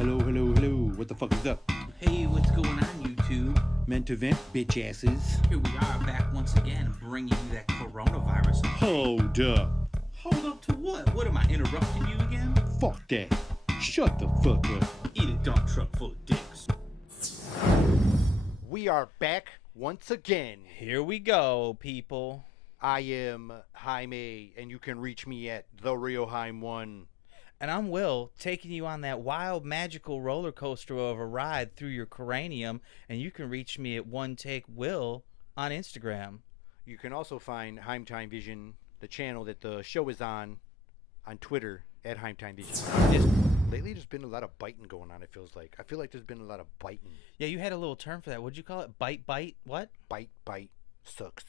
Hello, hello, hello. What the fuck is up? Hey, what's going on, YouTube? Meant to vent, bitch asses. Here we are back once again, bringing you that coronavirus. Hold up. Hold up to what? What am I interrupting you again? Fuck that. Shut the fuck up. Eat a dump truck full of dicks. We are back once again. Here we go, people. I am Jaime, and you can reach me at TheRealHaim1. And I'm Will, taking you on that wild, magical roller coaster of a ride through your cranium. And you can reach me at One Take Will on Instagram. You can also find Heimtime Vision, the channel that the show is on Twitter at Heimtime Vision. Lately, there's been a lot of biting going on, it feels like. I feel like there's been a lot of biting. Yeah, you had a little term for that. What'd you call it? Bite, bite, what? Bite, suck.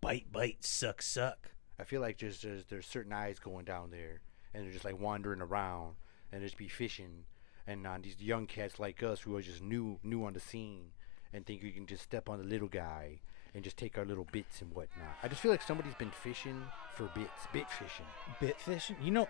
Bite, bite, suck, suck. I feel like there's certain eyes going down there, and they're just like wandering around, and just be fishing, and these young cats like us who are just new on the scene, and think you can just step on the little guy and just take our little bits and whatnot. I just feel like somebody's been fishing for bit fishing. Bit fishing? You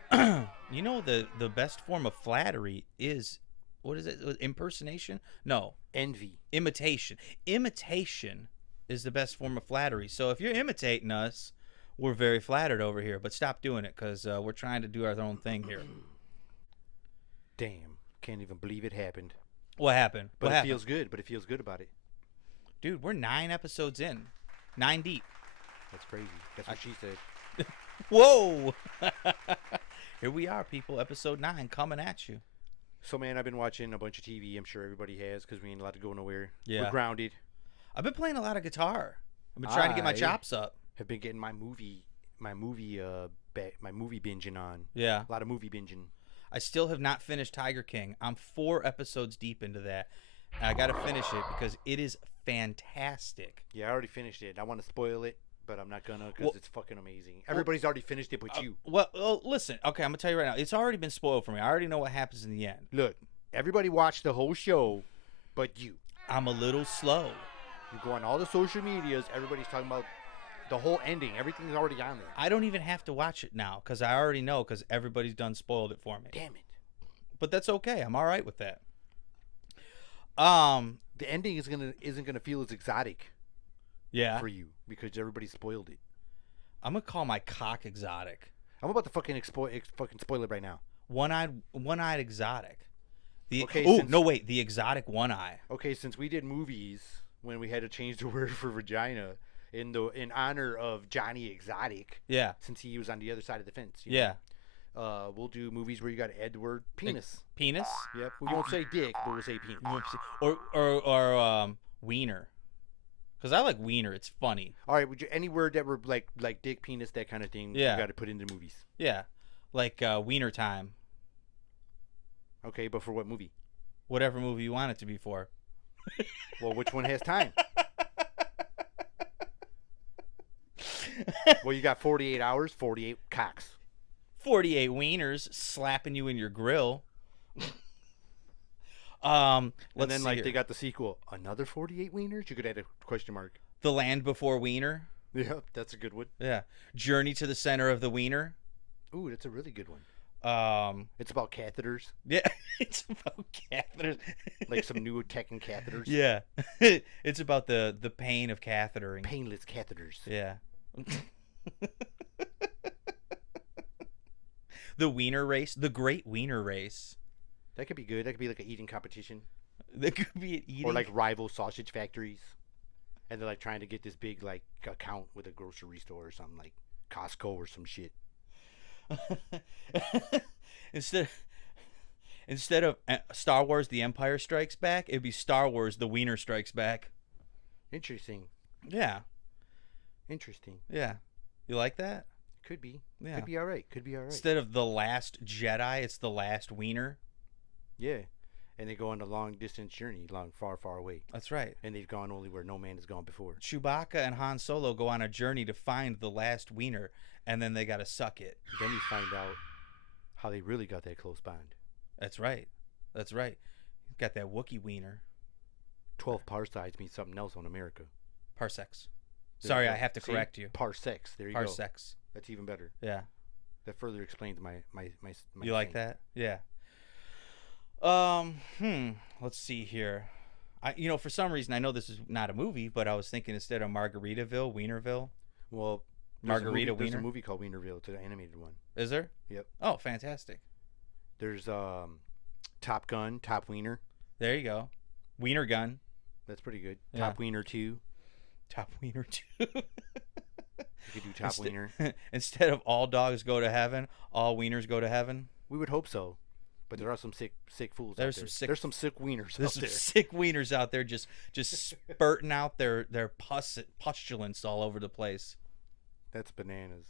know, the best form of flattery is, what is it? Impersonation? No. Envy. Imitation. Imitation is the best form of flattery. So if you're imitating us, we're very flattered over here. But stop doing it, because we're trying to do our own thing here. Damn, can't even believe it happened. What happened? But What it happened? feels good. But it feels good about it. Dude, we're 9 episodes in. 9 deep. That's crazy. That's what she said. Whoa! Here we are, people. Episode 9 coming at you. So, man, I've been watching a bunch of TV. I'm sure everybody has, because we ain't allowed to go nowhere. Yeah. We're grounded. I've been playing a lot of guitar. I've been trying to get my chops up. Have been getting my movie binging on. Yeah. A lot of movie binging. I still have not finished Tiger King. I'm 4 episodes deep into that. And I got to finish it because it is fantastic. Yeah, I already finished it. I want to spoil it, but I'm not gonna because Well- it's fucking amazing. Everybody's already finished it but you. Well, listen. Okay, I'm going to tell you right now. It's already been spoiled for me. I already know what happens in the end. Look, everybody watched the whole show, but you. I'm a little slow. You go on all the social medias, everybody's talking about the whole ending. Everything's already on there. I don't even have to watch it now because I already know because everybody's done spoiled it for me. Damn it. But that's okay. I'm all right with that. The ending isn't gonna feel as exotic Yeah. for you because everybody spoiled it. I'm going to call my cock exotic. I'm about to fucking spoil it right now. One-eyed exotic. Okay, The exotic one eye. Okay, since we did movies when we had to change the word for vagina in honor of Johnny Exotic, Yeah. since he was on the other side of the fence. Yeah. We'll do movies where you got to add the word penis. Penis? Yep. We won't say dick, but we'll say penis. Or wiener. Because I like wiener. It's funny. All right. Any word that were like dick, penis, that kind of thing, Yeah. you got to put into movies. Yeah. Like wiener time. Okay, but for what movie? Whatever movie you want it to be for. Well, which one has time? Well, you got 48 hours, 48 cocks. 48 wieners slapping you in your grill. Let's And then, see like, here. they got the sequel. Another 48 wieners? You could add a question mark. The Land Before Wiener. Yeah, that's a good one. Yeah. Journey to the Center of the Wiener. Ooh, that's a really good one. It's about catheters. Yeah. It's about catheters. Like some new tech and catheters. Yeah. It's about the pain of cathetering. Painless catheters. Yeah. The Wiener Race. The Great Wiener Race. That could be good. That could be like an eating competition. That could be an eating. Or like rival sausage factories. And they're like trying to get this big like account with a grocery store or something like Costco or some shit. Instead of Star Wars The Empire Strikes Back, it'd be Star Wars The Wiener Strikes Back. Interesting. Yeah. Interesting. Yeah. You like that? Could be. Yeah. Could be all right. Could be all right. Instead of The Last Jedi, it's The Last Wiener. Yeah. And they go on a long distance journey, far, far away. That's right. And they've gone only where no man has gone before. Chewbacca and Han Solo go on a journey to find the last wiener, and then they got to suck it. Then you find out how they really got that close bond. That's right. That's right. Got that Wookiee wiener. 12 parsecs means something else on America. Parsecs. There Sorry, you go. I have to See? correct you. Parsecs. There you go. Parsecs. That's even better. Yeah. That further explains my You like thing. that? Yeah. Let's see here. For some reason, I know this is not a movie, but I was thinking instead of Margaritaville, Wienerville. Well, Margarita there's Wiener. a movie called Wienerville. It's an animated one. Is there? Yep. Oh, fantastic. There's Top Gun, Top Wiener. There you go. Wiener Gun. That's pretty good. Yeah. Top Wiener 2. Top Wiener 2. You could do Top Wiener. Instead of all dogs go to heaven, all wieners go to heaven. We would hope so. But there are some sick fools There's out there. some sick- There's some sick wieners There's out some there. sick wieners out there just spurting out their pustulence all over the place. That's bananas.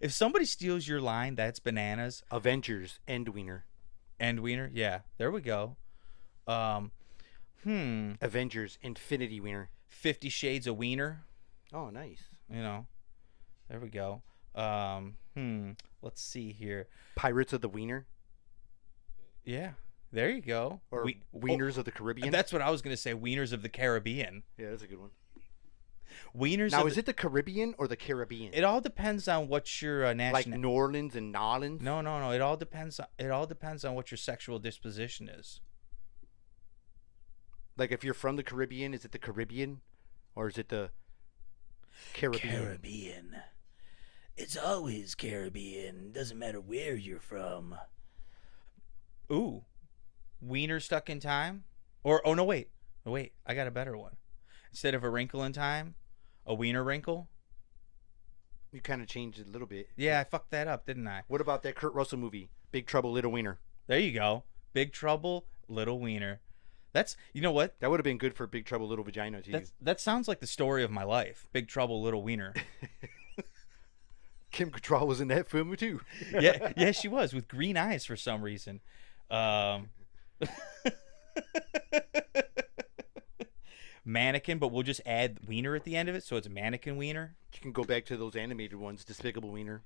If somebody steals your line, that's bananas. Avengers, End Wiener. End wiener? Yeah, there we go. Avengers, Infinity Wiener. 50 Shades of Wiener. Oh, nice. There we go. Let's see here. Pirates of the Wiener. Yeah, there you go. Or Wieners of the Caribbean. That's what I was gonna say. Wieners of the Caribbean. Yeah, that's a good one. Wieners. Now, is it the Caribbean or the Caribbean? It all depends on what your national. Like New Orleans and Nolans? No. It all depends. It all depends on what your sexual disposition is. Like if you're from the Caribbean, is it the Caribbean, or is it the Caribbean? Caribbean. It's always Caribbean. Doesn't matter where you're from. Ooh, Wiener Stuck in Time, or oh no wait, I got a better one. Instead of A Wrinkle in Time, A Wiener Wrinkle. You kind of changed it a little bit. Yeah, I fucked that up, didn't I? What about that Kurt Russell movie, Big Trouble, Little Wiener? There you go. Big Trouble, Little Wiener. That's, you know what? That would have been good for Big Trouble, Little Vagina too. That sounds like the story of my life. Big Trouble, Little Wiener. Kim Cattrall was in that film too. Yeah, she was with green eyes for some reason. Mannequin, but we'll just add wiener at the end of it, so it's mannequin wiener. You can go back to those animated ones, Despicable Wiener.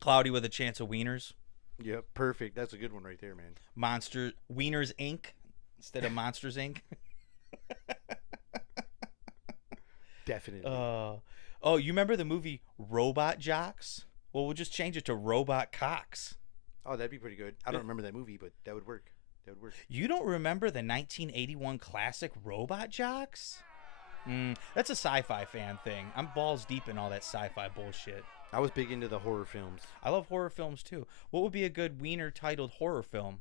Cloudy with a Chance of Wieners. Yep, perfect. That's a good one right there, man. Monster Wieners Inc. instead of Monsters Inc. Definitely. Oh, you remember the movie Robot Jocks? Well, we'll just change it to Robot Cocks. Oh, that'd be pretty good. I don't remember that movie, but that would work. That would work. You don't remember the 1981 classic Robot Jocks? That's a sci-fi fan thing. I'm balls deep in all that sci-fi bullshit. I was big into the horror films. I love horror films too. What would be a good wiener titled horror film?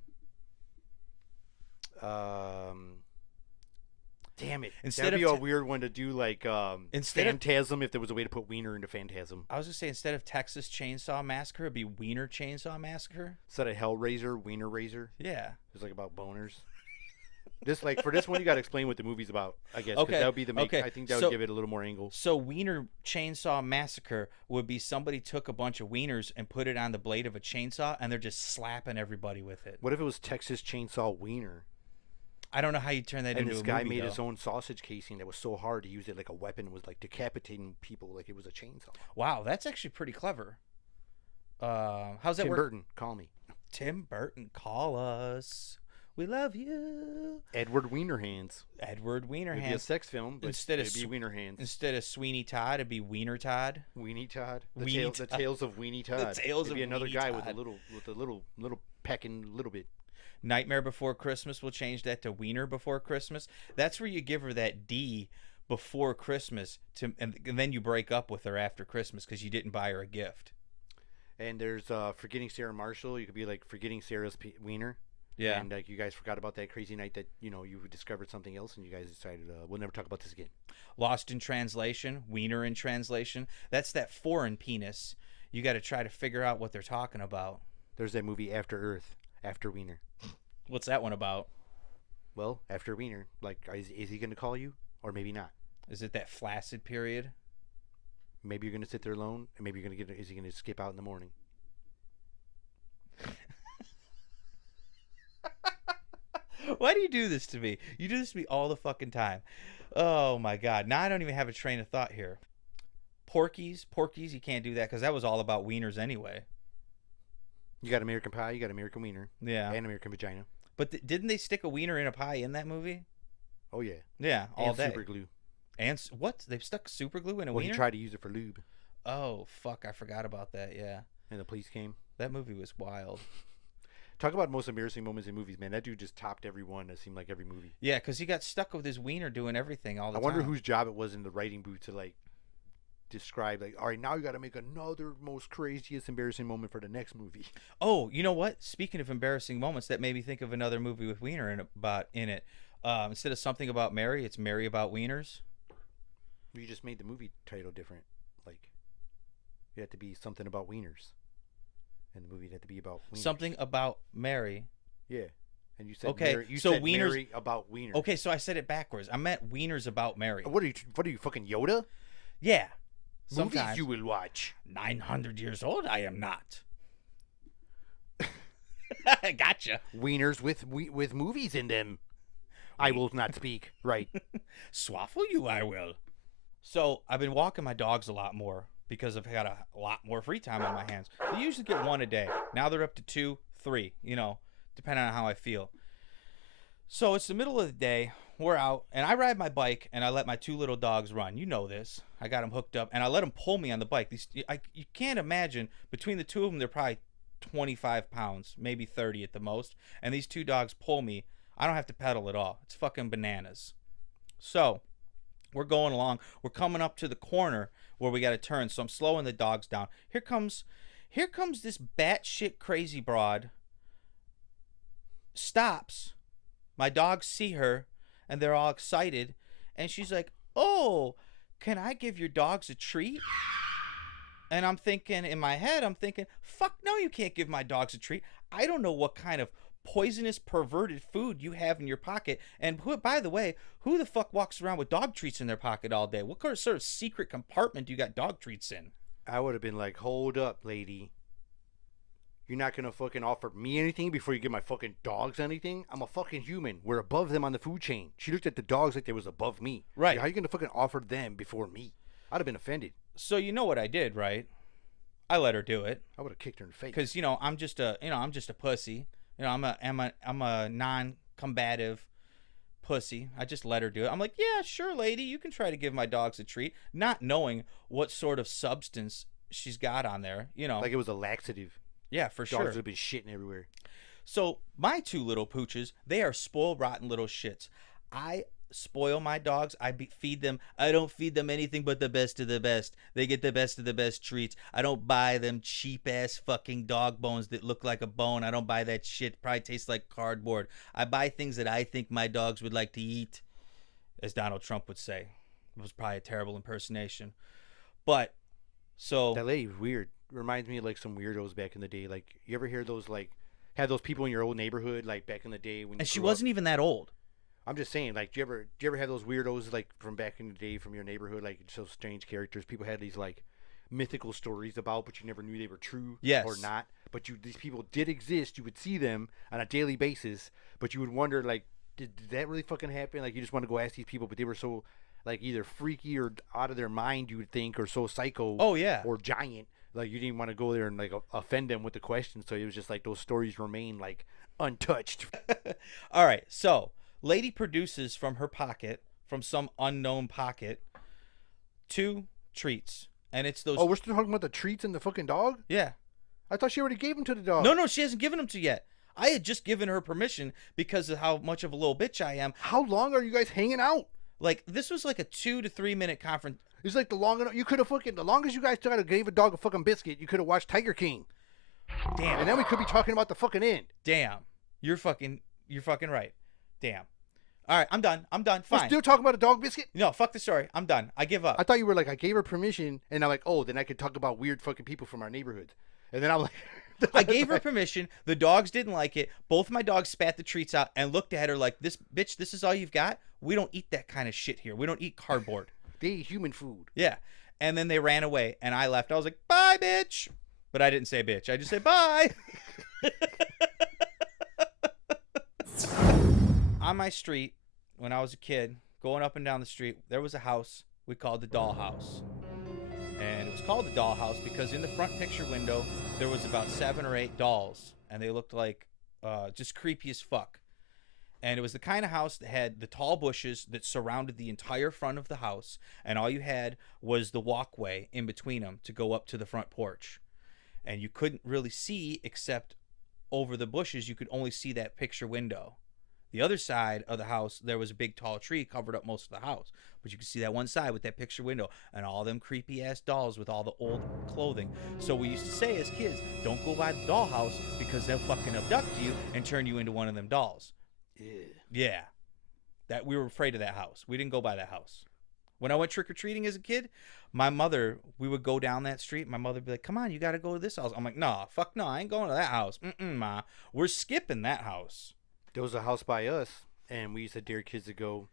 Damn it. Instead That'd be of a weird one to do, like Phantasm, if there was a way to put wiener into Phantasm. I was gonna say instead of Texas Chainsaw Massacre, it'd be Wiener Chainsaw Massacre. Instead of Hellraiser, Wiener Razor. Yeah. It's like about boners. For this one, you got to explain what the movie's about, I guess. 'Cause Okay. That would be the Okay. I think that would give it a little more angle. So Wiener Chainsaw Massacre would be somebody took a bunch of wieners and put it on the blade of a chainsaw, and they're just slapping everybody with it. What if it was Texas Chainsaw Wiener? I don't know how you turn that And into this a guy movie, made though. his own sausage casing that was so hard he used it like a weapon, was like decapitating people like it was a chainsaw. Wow, that's actually pretty clever. How's that Tim work? Burton, call me. Tim Burton, call us. We love you. Edward Wienerhands. Edward It'd be a Wienerhands. sex film, but it'd be Wienerhands. Instead of Sweeney Todd, it'd be Wiener Todd. Weenie Todd. The Weenie the Todd. Tales of Weenie Todd. Tales It'd be of another Weenie guy Todd. with a little pecking little bit. Nightmare Before Christmas, we'll change that to Wiener Before Christmas. That's where you give her that D before Christmas, and then you break up with her after Christmas because you didn't buy her a gift. And there's Forgetting Sarah Marshall. You could be like Forgetting Sarah's Wiener. Yeah. And like you guys forgot about that crazy night that you discovered something else, and you guys decided we'll never talk about this again. Lost in Translation, Wiener in Translation. That's that foreign penis. You got to try to figure out what they're talking about. There's that movie After Earth, After Wiener. What's that one about? Well, after Wiener, like is he gonna call you, or maybe not? Is it that flaccid period? Maybe you're gonna sit there alone, and maybe you're gonna is he gonna skip out in the morning? Why do you do this to me? You do this to me all the fucking time. Oh my god. Now I don't even have a train of thought here. Porky's, you can't do that because that was all about wieners anyway. You got American Pie, you got American Wiener, Yeah. and American Vagina. But didn't they stick a wiener in a pie in that movie? Oh yeah. Yeah, all and day. super glue. And what? They stuck super glue in a Well, wiener? he tried to use it for lube, Oh, fuck. I forgot about that. Yeah. and the police came. That movie was wild. Talk about most embarrassing moments in movies, man. That dude just topped every one. That seemed like every movie. Yeah, because he got stuck with his wiener doing everything all the I time. wonder whose job it was in the writing booth to like describe like, all right, now you got to make another most craziest embarrassing moment for the next movie. Oh, you know what? Speaking of embarrassing moments, that made me think of another movie with wiener in it. Instead of Something About Mary, it's Mary About Wieners. You just made the movie title different. Like, it had to be something about wieners, and the movie had to be about wieners. Something About Mary. Yeah, and you said Okay, Mary, you so said wieners- Mary About Wieners. Okay, so I said it backwards. I meant Wieners About Mary. What are you fucking Yoda? Yeah. Movies Sometimes. you will watch. 900 years old, I am not. Gotcha. Wieners with movies in them. I will not speak. Right. Swaffle you, I will. So I've been walking my dogs a lot more because I've got a lot more free time on my hands. They usually get one a day. Now they're up to 2, 3, depending on how I feel. So it's the middle of the day. We're out, and I ride my bike, and I let my 2 little dogs run. You know this. I got them hooked up, and I let them pull me on the bike. You can't imagine, between the 2 of them, they're probably 25 pounds, maybe 30 at the most. And these 2 dogs pull me. I don't have to pedal at all. It's fucking bananas. So we're going along. We're coming up to the corner where we got to turn. So I'm slowing the dogs down. Here comes this batshit crazy broad. Stops. My dogs see her, and they're all excited. And she's like, "Oh, can I give your dogs a treat?" And I'm thinking, in my head, fuck no, you can't give my dogs a treat. I don't know what kind of poisonous, perverted food you have in your pocket. And by the way, who the fuck walks around with dog treats in their pocket all day? What sort of secret compartment do you got dog treats in? I would have been like, hold up, lady. You're not going to fucking offer me anything before you give my fucking dogs anything? I'm a fucking human. We're above them on the food chain. She looked at the dogs like they was above me. Right. How are you going to fucking offer them before me? I'd have been offended. So you know what I did, right? I let her do it. I would have kicked her in the face. Because I'm just a pussy. I'm a non-combative pussy. I just let her do it. I'm like, yeah, sure, lady, you can try to give my dogs a treat, not knowing what sort of substance she's got on there. Like it was a laxative. Yeah, for sure. Dogs would have been shitting everywhere. So my 2 little pooches, they are spoiled, rotten little shits. I spoil my dogs. Feed them. I don't feed them anything but the best of the best. They get the best of the best treats. I don't buy them cheap ass fucking dog bones that look like a bone. I don't buy that shit. Probably tastes like cardboard. I buy things that I think my dogs would like to eat, as Donald Trump would say. It was probably a terrible impersonation. But so That lady's weird. Reminds me of like some weirdos back in the day. Like, you ever hear those like have those people in your old neighborhood like back in the day when you and she grew up? wasn't even that old. I'm just saying, like, do you ever have those weirdos like from back in the day from your neighborhood, like so strange characters people had these like mythical stories about, but you never knew they were true Yes. or not. But these people did exist. You would see them on a daily basis, but you would wonder like, did that really fucking happen? Like, you just want to go ask these people, but they were so like either freaky or out of their mind, you would think, or so psycho. Oh yeah. Or giant. Like, you didn't want to go there and like offend them with the question. So it was just like those stories remain like untouched. All right. So lady produces from her pocket, from some unknown pocket, 2 treats. And it's those. Oh, we're still talking about the treats and the fucking dog? Yeah. I thought she already gave them to the dog. No, she hasn't given them to yet. I had just given her permission because of how much of a little bitch I am. How long are you guys hanging out? Like, this was like a 2 to 3 minute conference. It's like the longest you guys tried to give a dog a fucking biscuit, you could have watched Tiger King. Damn. And then we could be talking about the fucking end. Damn. You're fucking right. Damn. All right, I'm done. We're Fine. still talking about a dog biscuit? No, fuck the story. I'm done. I give up. I thought you were like, I gave her permission, and I'm like, oh, then I could talk about weird fucking people from our neighborhoods. And then I'm like... I gave her permission. The dogs didn't like it. Both my dogs spat the treats out and looked at her like, this bitch, this is all you've got? We don't eat that kind of shit here. We don't eat cardboard. They eat human food. Yeah. And then they ran away, and I left. I was like, bye, bitch. But I didn't say bitch. I just said bye. On my street, when I was a kid, going up and down the street, there was a house we called the dollhouse. And it was called the dollhouse because in the front picture window, there was about 7 or 8 dolls. And they looked like just creepy as fuck. And it was the kind of house that had the tall bushes that surrounded the entire front of the house. And all you had was the walkway in between them to go up to the front porch. and you couldn't really see except over the bushes. You could only see that picture window. The other side of the house, there was a big tall tree covered up most of the house, but you could see that one side with that picture window and all them creepy ass dolls with all the old clothing. So we used to say as kids, don't go by the dollhouse because they'll fucking abduct you and turn you into one of them dolls. Yeah. That we were afraid of that house. We didn't go by that house. When I went trick-or-treating as a kid, my mother, we would go down that street. My mother would be like, come on, you got to go to this house. I'm like, nah, fuck no, I ain't going to that house. Ma. We're skipping that house. There was a house by us, and we used to dare kids to go.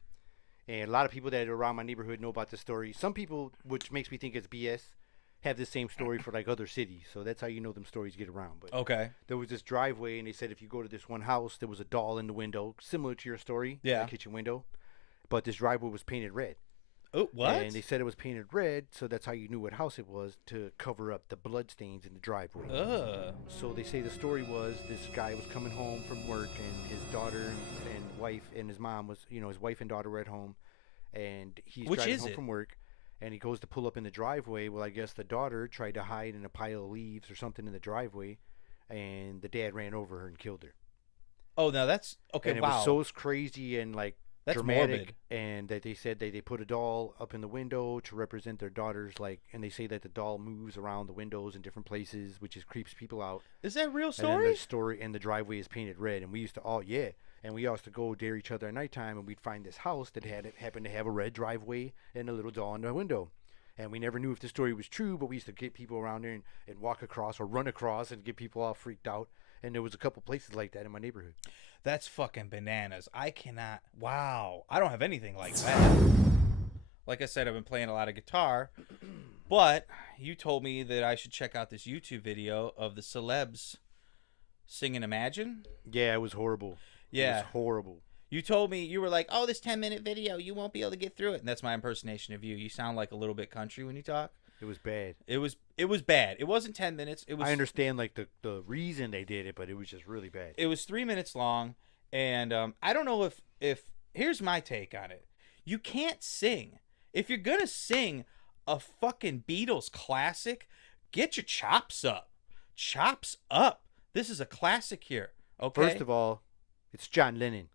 And a lot of people that are around my neighborhood know about this story. Some people, which makes me think it's BS, have the same story for like other cities. So that's how you know them stories get around. But Okay. there was this driveway, and they said if you go to this one house, there was a doll in the window, similar to your story, Yeah. the kitchen window. But this driveway was painted red. Oh, what? And they said it was painted red, so that's how you knew what house it was, to cover up the blood stains in the driveway. Ugh. So they say the story was this guy was coming home from work, and his daughter and wife and his mom was, his wife and daughter were at home, and he's Which driving is home it? from work, and he goes to pull up in the driveway. Well, I guess the daughter tried to hide in a pile of leaves or something in the driveway, and the dad ran over her and killed her. Oh, no, that's okay. And it Wow. was so crazy and like That's dramatic, morbid. and that they said they put a doll up in the window to represent their daughters, like, and they say that the doll moves around the windows in different places, which creeps people out. Is that a real And story? then the story and the driveway is painted red, and we used to and we used to go dare each other at nighttime, and we'd find this house that happened to have a red driveway and a little doll in the window. And we never knew if the story was true, but we used to get people around there and walk across or run across and get people all freaked out. And there was a couple places like that in my neighborhood. That's fucking bananas. I cannot. Wow. I don't have anything like that. Like I said, I've been playing a lot of guitar, but you told me that I should check out this YouTube video of the celebs singing Imagine. Yeah, it was horrible. Yeah. It was horrible. You told me, you were like, oh, this 10-minute video, you won't be able to get through it. And that's my impersonation of you. You sound like a little bit country when you talk. It was bad. It was bad. It wasn't 10 minutes. It was. I understand like the reason they did it, but it was just really bad. It was 3 minutes long, and I don't know if here's my take on it. You can't sing. If you're gonna sing a fucking Beatles classic, get your chops up. Chops up. This is a classic here. Okay. First of all, it's John Lennon.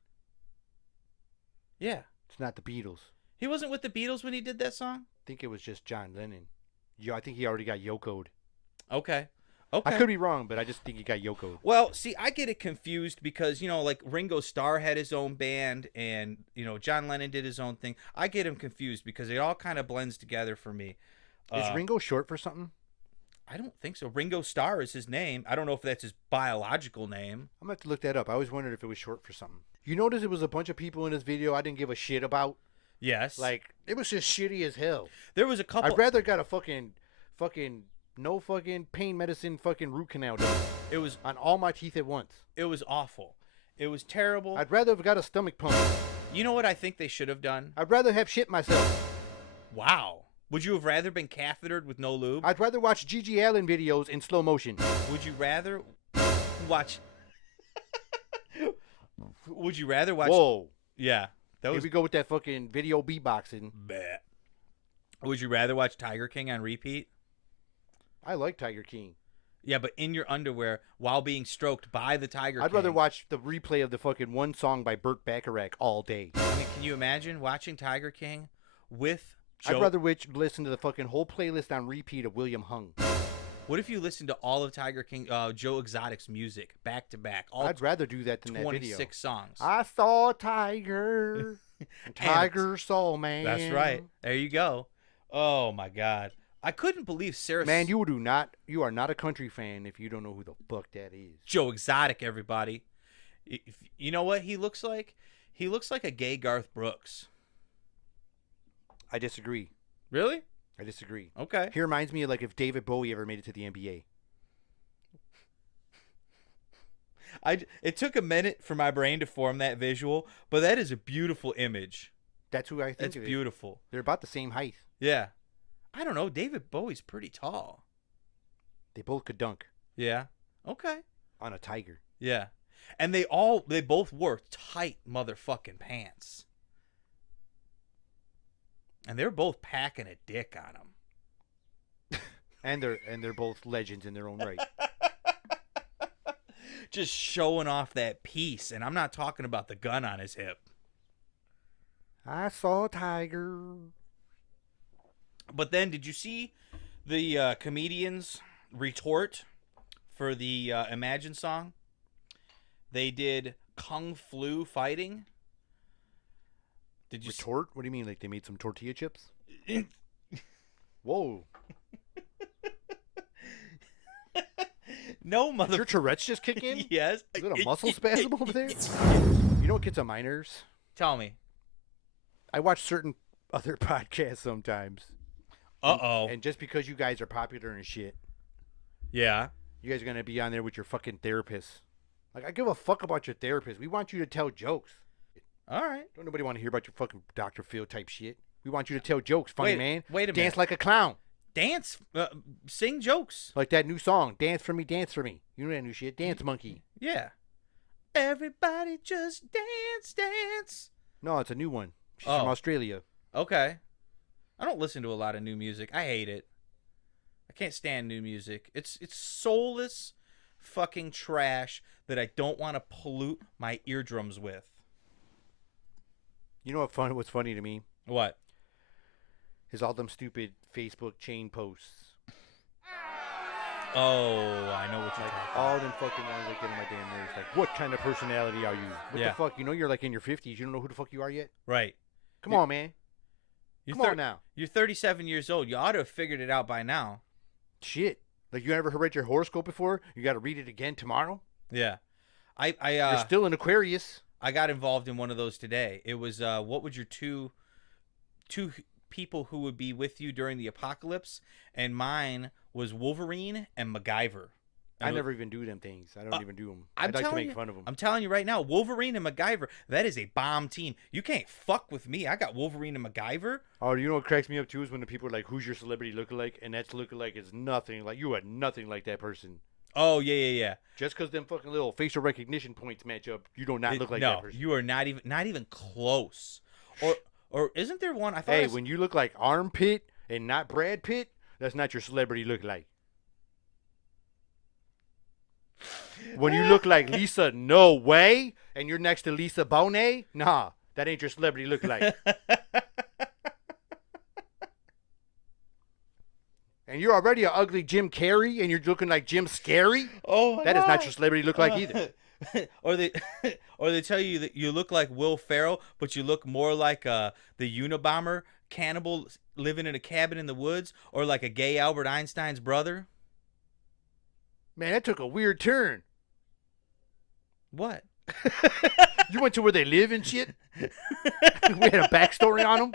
Yeah. It's not the Beatles. He wasn't with the Beatles when he did that song? I think it was just John Lennon. I think he already got Yoko'd. Okay. Okay. I could be wrong, but I just think he got Yoko'd. Well, see, I get it confused because, like Ringo Starr had his own band and, John Lennon did his own thing. I get him confused because it all kind of blends together for me. Is Ringo short for something? I don't think so. Ringo Starr is his name. I don't know if that's his biological name. I'm going to have to look that up. I always wondered if it was short for something. You notice it was a bunch of people in this video I didn't give a shit about? Yes. Like, it was just shitty as hell. There was a couple. I'd rather got a fucking, no fucking pain medicine fucking root canal done It was on all my teeth at once. it was awful. It was terrible. I'd rather have got a stomach pump. You know what I think they should have done? I'd rather have shit myself. Wow. Would you have rather been cathetered with no lube? I'd rather watch Gigi Allen videos in slow motion. Would you rather watch? Would you rather watch? Whoa. Yeah, that Here was we go with that fucking video beatboxing. bad. Would you rather watch Tiger King on repeat? I like Tiger King. Yeah, but in your underwear while being stroked by the Tiger King. I'd rather watch the replay of the fucking one song by Burt Bacharach all day. I mean, can you imagine watching Tiger King with Joe? I'd rather listen to the fucking whole playlist on repeat of William Hung. What if you listen to all of Tiger King, Joe Exotic's music back to back? All I'd rather do that than that video. 26 songs. I saw a tiger, and tiger saw man. That's right. There you go. Oh my God, I couldn't believe Sarah. Man, you are not a country fan if you don't know who the fuck that is. Joe Exotic, everybody. You know what he looks like? He looks like a gay Garth Brooks. I disagree. Really? I disagree. Okay. He reminds me of like if David Bowie ever made it to the NBA. It took a minute for my brain to form that visual, but that is a beautiful image. That's who I think That's of it. beautiful. They're about the same height. Yeah. I don't know. David Bowie's pretty tall. They both could dunk Yeah. Okay. on a tiger. Yeah. And they both wore tight motherfucking pants. And they're both packing a dick on them. And they're both legends in their own right. Just showing off that piece, and I'm not talking about the gun on his hip. I saw a tiger. But then, did you see the comedians retort for the Imagine song? They did Kung Flu fighting. Did you Retort? What do you mean? Like they made some tortilla chips? Whoa. No, Did mother. your Tourette's just kick in? Yes. Is it a muscle spasm over there? You know what gets on my nerves? Tell me. I watch certain other podcasts sometimes. Uh-oh. And just because you guys are popular and shit, Yeah. you guys are going to be on there with your fucking therapist. Like, I give a fuck about your therapist. We want you to tell jokes. All right. Don't nobody want to hear about your fucking Dr. Phil type shit. We want you to tell jokes, funny man. Wait a minute. Dance like a clown. Dance. Sing jokes. Like that new song, Dance for Me, Dance for Me. You know that new shit? Dance Monkey. Yeah. Everybody just dance, dance. No, it's a new one. She's Oh. from Australia. Okay. I don't listen to a lot of new music. I hate it. I can't stand new music. It's soulless fucking trash that I don't want to pollute my eardrums with. You know what's funny to me? What? Is all them stupid Facebook chain posts. Oh, I know what you're Like, talking all them fucking ones that get on my damn nerves. Like, what kind of personality are you? What Yeah. the fuck? You know you're like in your 50s. You don't know who the fuck you are yet? Right. Come You- on, man. You're Come on now. You're 37 years old. You ought to have figured it out by now. Shit. Like, you ever read your horoscope before? You got to read it again tomorrow? Yeah. You're I still in Aquarius. I got involved in one of those today. It was what would your two people who would be with you during the apocalypse, and mine was Wolverine and MacGyver. I never even do them things. I don't even do them. I'm I'd like to telling make you- fun of them. I'm telling you right now, Wolverine and MacGyver, that is a bomb team. You can't fuck with me. I got Wolverine and MacGyver. Oh, you know what cracks me up too is when the people are like, "Who's your celebrity lookalike?" And that's lookalike is nothing. Like, you are nothing like that person. Oh, yeah. Just because them fucking little facial recognition points match up, you do not look like no, that person. you are not even close. Or isn't there one? I thought. Hey, when you look like Armpit and not Brad Pitt, that's not your celebrity lookalike. When you look like Lisa No Way and you're next to Lisa Bonet, nah, that ain't your celebrity lookalike. And you're already an ugly Jim Carrey and you're looking like Jim Scary, oh my that God. is not your celebrity lookalike either. or they tell you that you look like Will Ferrell, but you look more like the Unabomber cannibal living in a cabin in the woods, or like a gay Albert Einstein's brother. Man, that took a weird turn. What? You went to where they live and shit? We had a backstory on them?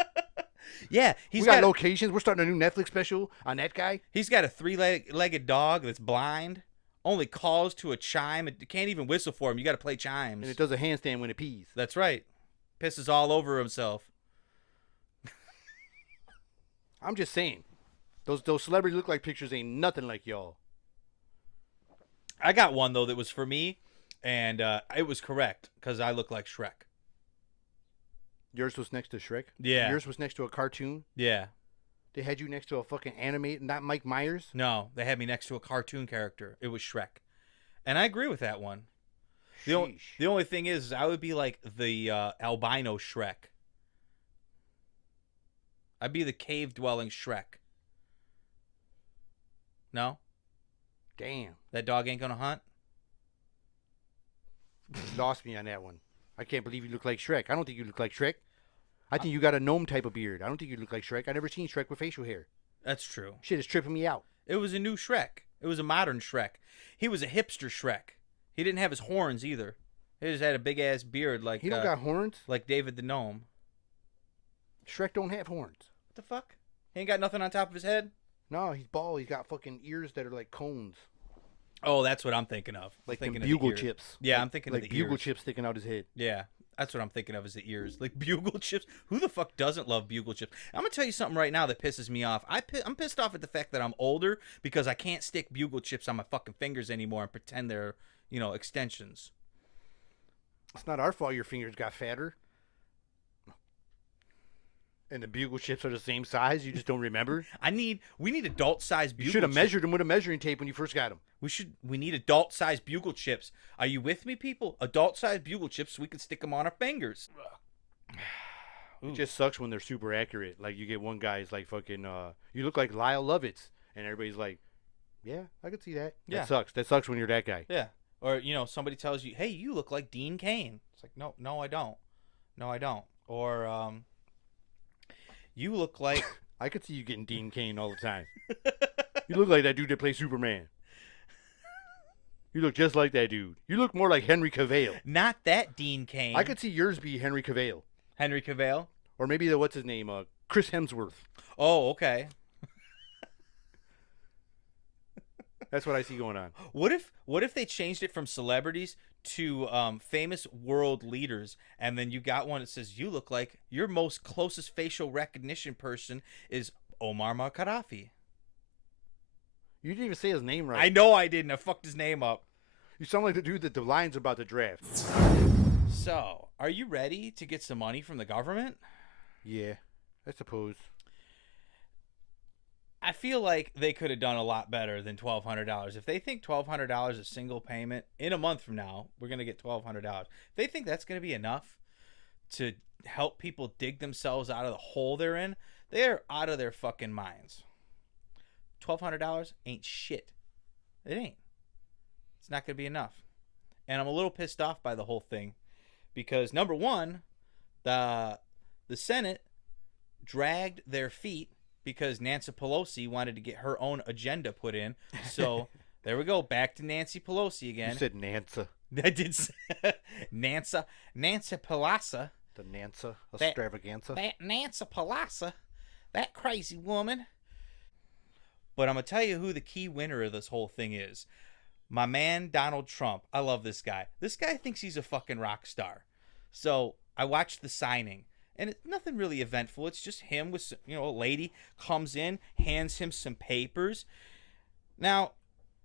Yeah, We got locations. We're starting a new Netflix special on that guy. he's got a three-legged dog that's blind. Only calls to a chime. It can't even whistle for him. You got to play chimes. And it does a handstand when it pees. That's right. Pisses all over himself. I'm just saying. Those celebrity look-like pictures ain't nothing like y'all. I got one though that was for me, and it was correct because I look like Shrek. Yours was next to Shrek? Yeah. Yours was next to a cartoon? Yeah. They had you next to a fucking animated, not Mike Myers? No, they had me next to a cartoon character. It was Shrek, and I agree with that one. The only thing is, I would be like the albino Shrek. I'd be the cave-dwelling Shrek. No? Damn. That dog ain't gonna hunt? You lost me on that one. I can't believe you look like Shrek. I don't think you look like Shrek. I think you got a gnome type of beard. I don't think you look like Shrek. I never seen Shrek with facial hair. That's true. Shit is tripping me out. It was a new Shrek. It was a modern Shrek. He was a hipster Shrek. He didn't have his horns either. He just had a big-ass beard like He don't got horns. like David the Gnome. Shrek don't have horns. What the fuck? He ain't got nothing on top of his head? No, he's bald. He's got fucking ears that are like cones. Oh, that's what I'm thinking of. Like I'm them thinking of the bugle ears. chips. Yeah, Like- I'm thinking like of the bugle ears. chips sticking out his head. Yeah, that's what I'm thinking of is the ears. Like bugle chips. Who the fuck doesn't love bugle chips? I'm going to tell you something right now that pisses me off. I'm pissed off at the fact that I'm older because I can't stick bugle chips on my fucking fingers anymore and pretend they're, extensions. It's not our fault your fingers got fatter. And the bugle chips are the same size. You just don't remember. We need adult size You bugle. should have chips. measured them with a measuring tape when you first got them. We need adult size bugle chips. Are you with me, people? Adult size bugle chips so we can stick them on our fingers. It just sucks when they're super accurate. Like you get one guy's like fucking, you look like Lyle Lovitz, and everybody's like, yeah, I could see that. Yeah. That sucks. That sucks when you're that guy. Yeah. Or somebody tells you, hey, you look like Dean Cain. It's like, no, I don't. No, I don't. Or you look like. I could see you getting Dean Cain all the time. You look like that dude that plays Superman. You look just like that dude. You look more like Henry Cavill. Not that Dean Cain. I could see yours be Henry Cavill. Henry Cavill? Or maybe what's his name? Chris Hemsworth. Oh, okay. That's what I see going on. What if they changed it from celebrities to famous world leaders, and then you got one that says you look like your most closest facial recognition person is Omar Gaddafi? You didn't even say his name right. I know I didn't. I fucked his name up. You sound like the dude that the Lions are about to draft. So, are you ready to get some money from the government? Yeah, I suppose. I feel like they could have done a lot better than $1,200. If they think $1,200 a single payment, in a month from now, we're going to get $1,200. If they think that's going to be enough to help people dig themselves out of the hole they're in, they're out of their fucking minds. $1,200 ain't shit. It ain't. It's not going to be enough. And I'm a little pissed off by the whole thing because, number one, the Senate dragged their feet because Nancy Pelosi wanted to get her own agenda put in. So there we go. Back to Nancy Pelosi again. You said Nancy. I did say Nancy Pelosi. The Nancy extravaganza. That Nancy Pelosi. That crazy woman. But I'm going to tell you who the key winner of this whole thing is. My man, Donald Trump. I love this guy. This guy thinks he's a fucking rock star. So I watched the signing. And it's nothing really eventful. It's just him with, a lady comes in, hands him some papers. Now,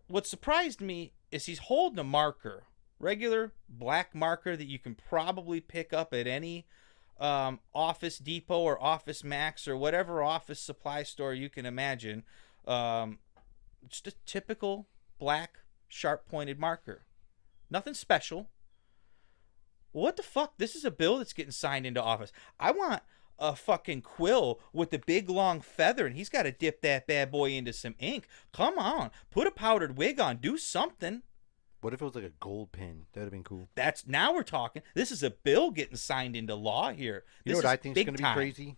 what surprised me is he's holding a marker, regular black marker that you can probably pick up at any Office Depot or Office Max or whatever office supply store you can imagine. Just a typical black sharp-pointed marker. Nothing special. What the fuck? This is a bill that's getting signed into office. I want a fucking quill with the big long feather, and he's got to dip that bad boy into some ink. Come on. Put a powdered wig on. Do something. What if it was like a gold pin? That would have been cool. Now we're talking. This is a bill getting signed into law here. You know what I think is going to be time. crazy?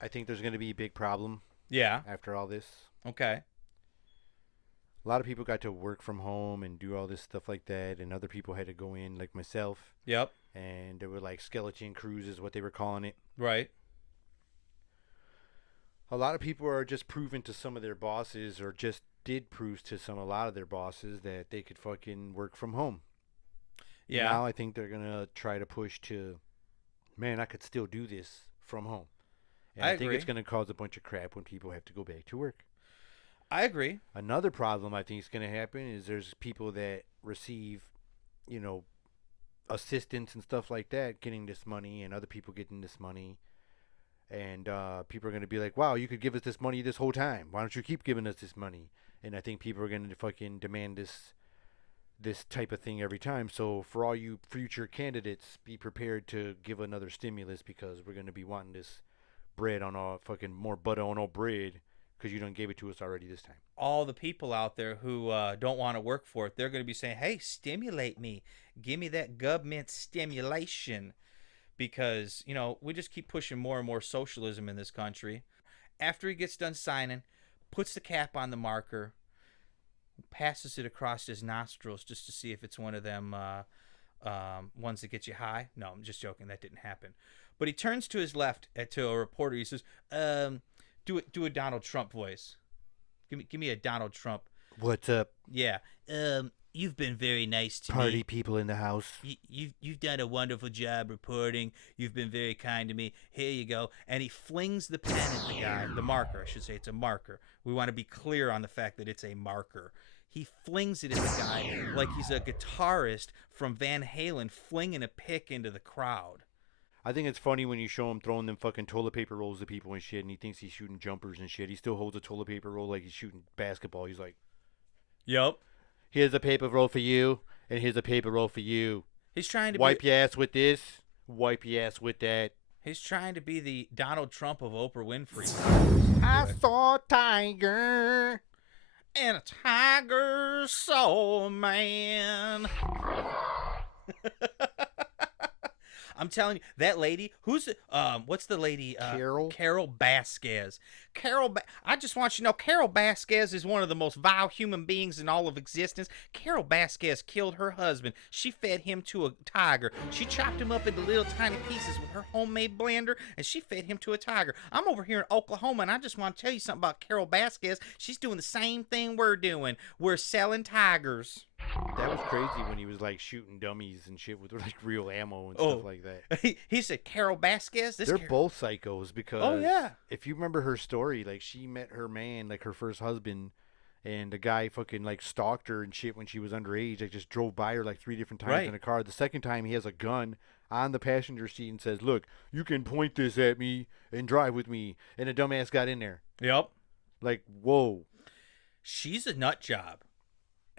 I think there's going to be a big problem. Yeah. After all this. Okay. A lot of people got to work from home and do all this stuff like that, and other people had to go in, like myself. Yep. And there were like skeleton crews is what they were calling it. Right. A lot of people are just proving to some of their bosses, or just did prove to a lot of their bosses, that they could fucking work from home. Yeah. Now I think they're going to try to push to, man, I could still do this from home. And I think agree. it's going to cause a bunch of crap when people have to go back to work. I agree. Another problem I think is going to happen is there's people that receive, assistance and stuff like that, getting this money, and other people getting this money. And people are going to be like, wow, you could give us this money this whole time. Why don't you keep giving us this money? And I think people are going to fucking demand this type of thing every time. So for all you future candidates, be prepared to give another stimulus, because we're going to be wanting this bread on our fucking more butter on our bread, because you done gave it to us already this time. All the people out there who don't want to work for it, they're going to be saying, hey, stimulate me. Give me that government stimulation. Because, we just keep pushing more and more socialism in this country. After he gets done signing, puts the cap on the marker, passes it across his nostrils just to see if it's one of them ones that get you high. No, I'm just joking. That didn't happen. But he turns to his left to a reporter. He says, do a Donald Trump voice. Give me a Donald Trump. What's up? Yeah. You've been very nice to Party me. people in the house. You've done a wonderful job reporting. You've been very kind to me. Here you go. And he flings the pen at the guy. The marker, I should say. It's a marker. We want to be clear on the fact that it's a marker. He flings it at the guy like he's a guitarist from Van Halen flinging a pick into the crowd. I think it's funny when you show him throwing them fucking toilet paper rolls at people and shit, and he thinks he's shooting jumpers and shit. He still holds a toilet paper roll like he's shooting basketball. He's like, Yep. here's a paper roll for you, and here's a paper roll for you. He's trying to Wipe your ass with this, wipe your ass with that. He's trying to be the Donald Trump of Oprah Winfrey. I saw a tiger. And a tiger saw a man. I'm telling you, that lady, what's the lady? Carol Vasquez. I just want you to know, Carol Vasquez is one of the most vile human beings in all of existence. Carol Vasquez killed her husband. She fed him to a tiger. She chopped him up into little tiny pieces with her homemade blender, and she fed him to a tiger. I'm over here in Oklahoma, and I just want to tell you something about Carol Vasquez. She's doing the same thing we're doing. We're selling tigers. That was crazy when he was like shooting dummies and shit with like real ammo and stuff like that. He said Carol Vasquez. They're both psychos because yeah. If you remember her story, like she met her man, like her first husband, and the guy fucking like stalked her and shit when she was underage. Like just drove by her like 3 different times in a car. The second time he has a gun on the passenger seat and says, "Look, you can point this at me and drive with me." And the dumbass got in there. Yep. Like, whoa. She's a nut job.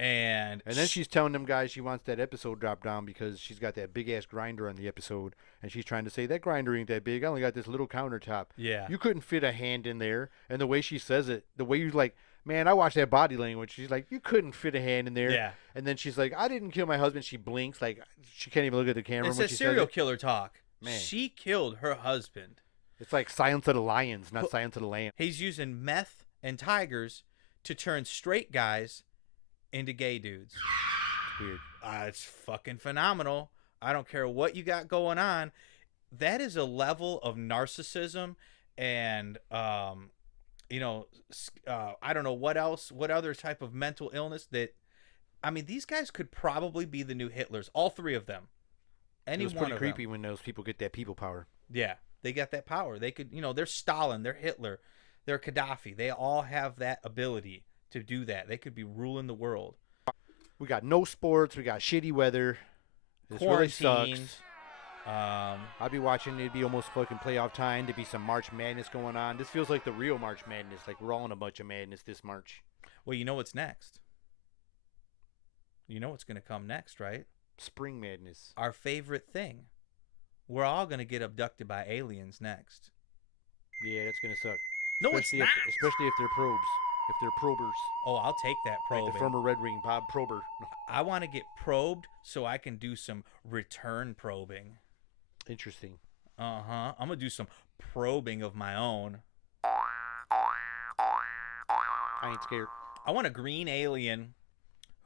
And then she's telling them guys she wants that episode dropped down because she's got that big ass grinder on the episode, and she's trying to say that grinder ain't that big. I only got this little countertop. Yeah. You couldn't fit a hand in there, and the way she says it, the way you're like, man, I watched that body language. She's like, you couldn't fit a hand in there. Yeah. And then she's like, I didn't kill my husband. She blinks like she can't even look at the camera. It's when a she serial says it. killer talk. Man. She killed her husband. It's like Silence of the Lions, not Silence of the Lambs. He's using meth and tigers to turn straight guys into gay dudes. It's weird. It's fucking phenomenal. I don't care what you got going on. That is a level of narcissism and, I don't know what else, what other type of mental illness that, I mean, these guys could probably be the new Hitlers. All 3 of them. Any It was one pretty of creepy them. when those people get that people power. Yeah, they got that power. They could, they're Stalin, they're Hitler, they're Gaddafi. They all have that ability to do that. They could be ruling the world. We got no sports. We got shitty weather. This really Quarantine. sucks. I'll be watching. It'd be almost fucking playoff time. There'd be some March Madness going on. This feels like the real March Madness. Like we're all in a bunch of madness this March. Well, you know what's next? You know what's going to come next, right? Spring Madness. Our favorite thing. We're all going to get abducted by aliens next. Yeah, that's gonna suck. No, it's not. Especially if they're probes. If they're probers. Oh, I'll take that probing. Like the former Red Wing Bob Prober. I want to get probed so I can do some return probing. Interesting. Uh-huh. I'm going to do some probing of my own. I ain't scared. I want a green alien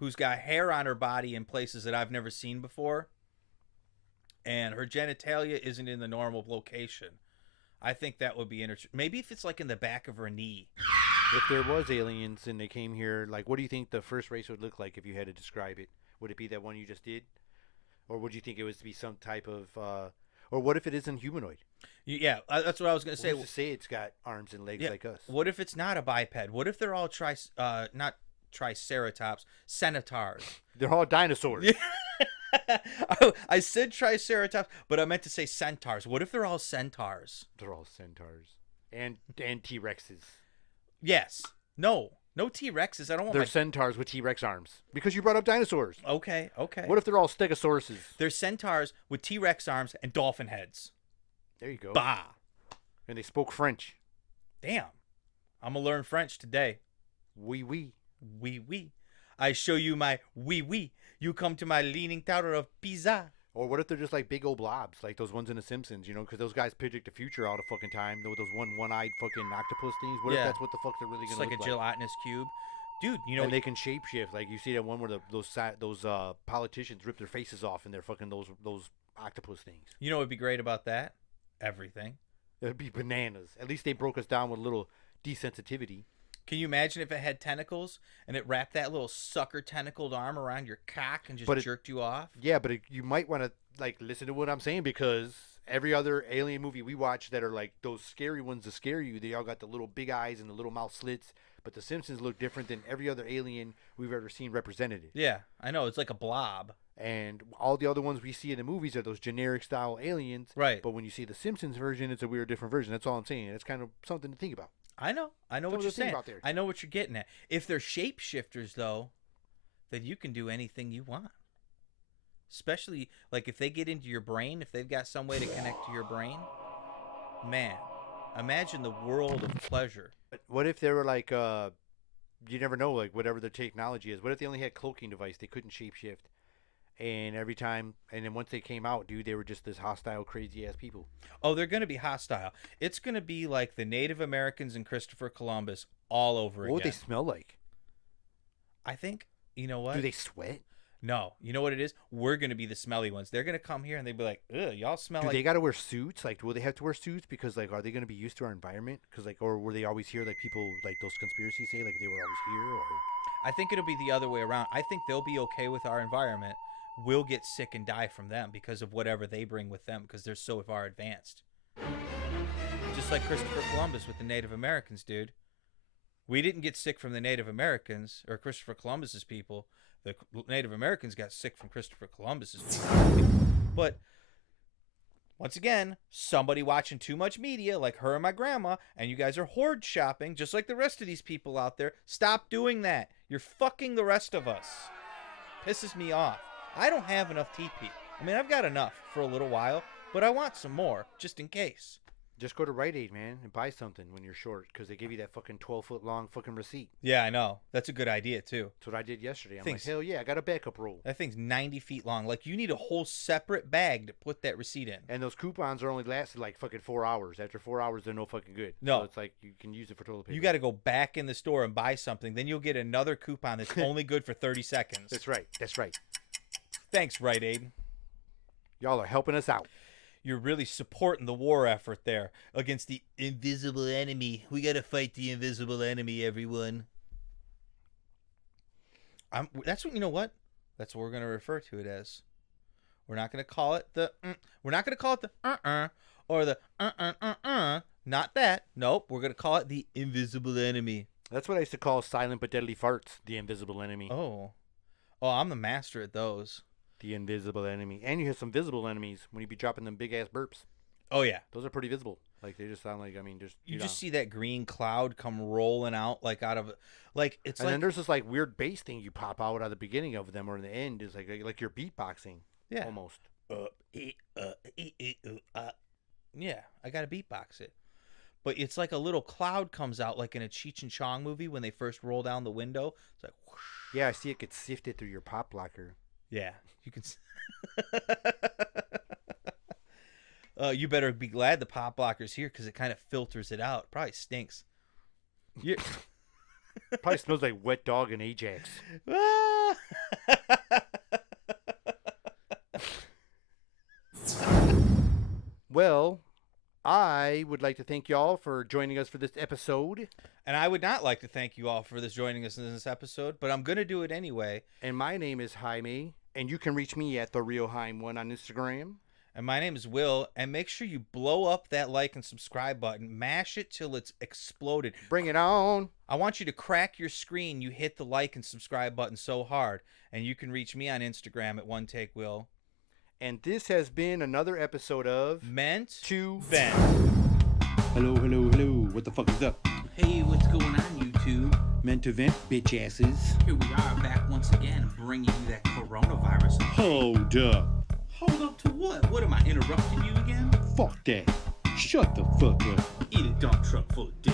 who's got hair on her body in places that I've never seen before. And her genitalia isn't in the normal location. I think that would be interesting. Maybe if it's like in the back of her knee. If there was aliens and they came here, like, what do you think the first race would look like if you had to describe it? Would it be that one you just did? Or would you think it was to be some type of, or what if it isn't humanoid? Yeah, that's what I was going to say. Who's to say it's got arms and legs like us? What if it's not a biped? What if they're all not triceratops, centaurs? They're all dinosaurs. I said triceratops, but I meant to say centaurs. What if they're all centaurs? They're all centaurs. And T-Rexes. Yes. No T-Rexes. I don't want They're centaurs with T-Rex arms. Because you brought up dinosaurs. Okay. What if they're all stegosauruses? They're centaurs with T-Rex arms and dolphin heads. There you go. Bah. And they spoke French. Damn. I'm going to learn French today. Oui, oui. Oui, oui. I show you my oui, oui. You come to my leaning tower of Pisa. Or what if they're just like big old blobs, like those ones in The Simpsons, you know, because those guys predict the future all the fucking time. Those one-eyed fucking octopus things. What if that's what the fuck they're really It's going to like look a like? gelatinous cube. Dude, you know. And they can shapeshift. Like you see that one where those politicians rip their faces off and they're fucking those octopus things. You know what would be great about that? Everything. It'd be bananas. At least they broke us down with a little desensitivity. Can you imagine if it had tentacles and it wrapped that little sucker tentacled arm around your cock and just jerked you off? Yeah, but you might want to like listen to what I'm saying because every other alien movie we watch that are like those scary ones that scare you, they all got the little big eyes and the little mouth slits. But the Simpsons look different than every other alien we've ever seen represented. Yeah, I know. It's like a blob. And all the other ones we see in the movies are those generic style aliens. Right. But when you see the Simpsons version, it's a weird different version. That's all I'm saying. It's kind of something to think about. I know what Something you're to think saying. about there. I know what you're getting at. If they're shapeshifters, though, then you can do anything you want. Especially, like, if they get into your brain, if they've got some way to connect to your brain, man, imagine the world of pleasure. But what if they were like, you never know, like, whatever their technology is. What if they only had cloaking device? They couldn't shapeshift. And every time, and then once they came out, dude, they were just this hostile, crazy-ass people. Oh, they're going to be hostile. It's going to be like the Native Americans and Christopher Columbus all over What again. would they smell like? I think, you know what? Do they sweat? No. You know what it is? We're going to be the smelly ones. They're going to come here and they'll be like, ugh, y'all smell Do like... they got to wear suits? Like, will they have to wear suits? Because, like, are they going to be used to our environment? Because, like, or were they always here, like, people, like, those conspiracies say, like, they were always here? Or I think it'll be the other way around. I think they'll be okay with our environment. We'll get sick and die from them because of whatever they bring with them because they're so far advanced. Just like Christopher Columbus with the Native Americans, dude. We didn't get sick from the Native Americans or Christopher Columbus's people. The Native Americans got sick from Christopher Columbus's people. But once again, somebody watching too much media like her and my grandma, and you guys are horde shopping just like the rest of these people out there. Stop doing that. You're fucking the rest of us. Pisses me off. I don't have enough TP. I mean, I've got enough for a little while, but I want some more just in case. just go to Rite Aid, man, and buy something when you're short because they give you that fucking 12-foot long fucking receipt. Yeah, I know. That's a good idea, too. That's what I did yesterday. I'm Thanks. like, hell yeah, I got a backup roll. That thing's 90 feet long. Like, you need a whole separate bag to put that receipt in. And those coupons are only lasted like fucking 4 hours. After 4 hours, they're no fucking good. No. So it's like you can use it for toilet paper. You got to go back in the store and buy something. Then you'll get another coupon that's only good for 30 seconds. That's right. That's right. Thanks, Rite Aid. Y'all are helping us out. You're really supporting the war effort there against the invisible enemy. We got to fight the invisible enemy, everyone. That's what, you know what? That's what we're going to refer to it as. We're not going to call it the we're not going to call it the or the not that. Nope, we're going to call it the invisible enemy. That's what I used to call silent but deadly farts, the invisible enemy. Oh, I'm the master at those. The invisible enemy. And you have some visible enemies when you be dropping them big ass burps. Oh yeah. Those are pretty visible. Like they just sound like, I mean, just You know. just see that green cloud come rolling out like out of like it's And like then there's this like weird bass thing you pop out at the beginning of them or in the end is like you're beatboxing. yeah. Almost. Yeah, I gotta beatbox it. But it's like a little cloud comes out like in a Cheech and Chong movie when they first roll down the window. It's like whoosh. Yeah, I see it gets sifted through your pop blocker. Yeah, you can. You better be glad the pop blocker's here because it kind of filters it out. Probably stinks. You... Probably smells like wet dog and Ajax. Well, I would like to thank y'all for joining us for this episode. And I would not like to thank you all for joining us in this episode, but I'm gonna do it anyway. And my name is Jaime, and you can reach me at TheRealHaim1 on Instagram. And my name is Will, and make sure you blow up that like and subscribe button. Mash it till it's exploded. Bring it on. I want you to crack your screen. You hit the like and subscribe button so hard. And you can reach me on Instagram at OneTakeWill. And this has been another episode of Meant to Vent. Hello, hello, hello. What the fuck is up? Hey, what's going on, YouTube? Meant to vent, bitch asses. Here we are back once again, bringing you that coronavirus. Hold up. Hold up to what? What am I interrupting you again? Fuck that. Shut the fuck up. Eat a dump truck full of dick.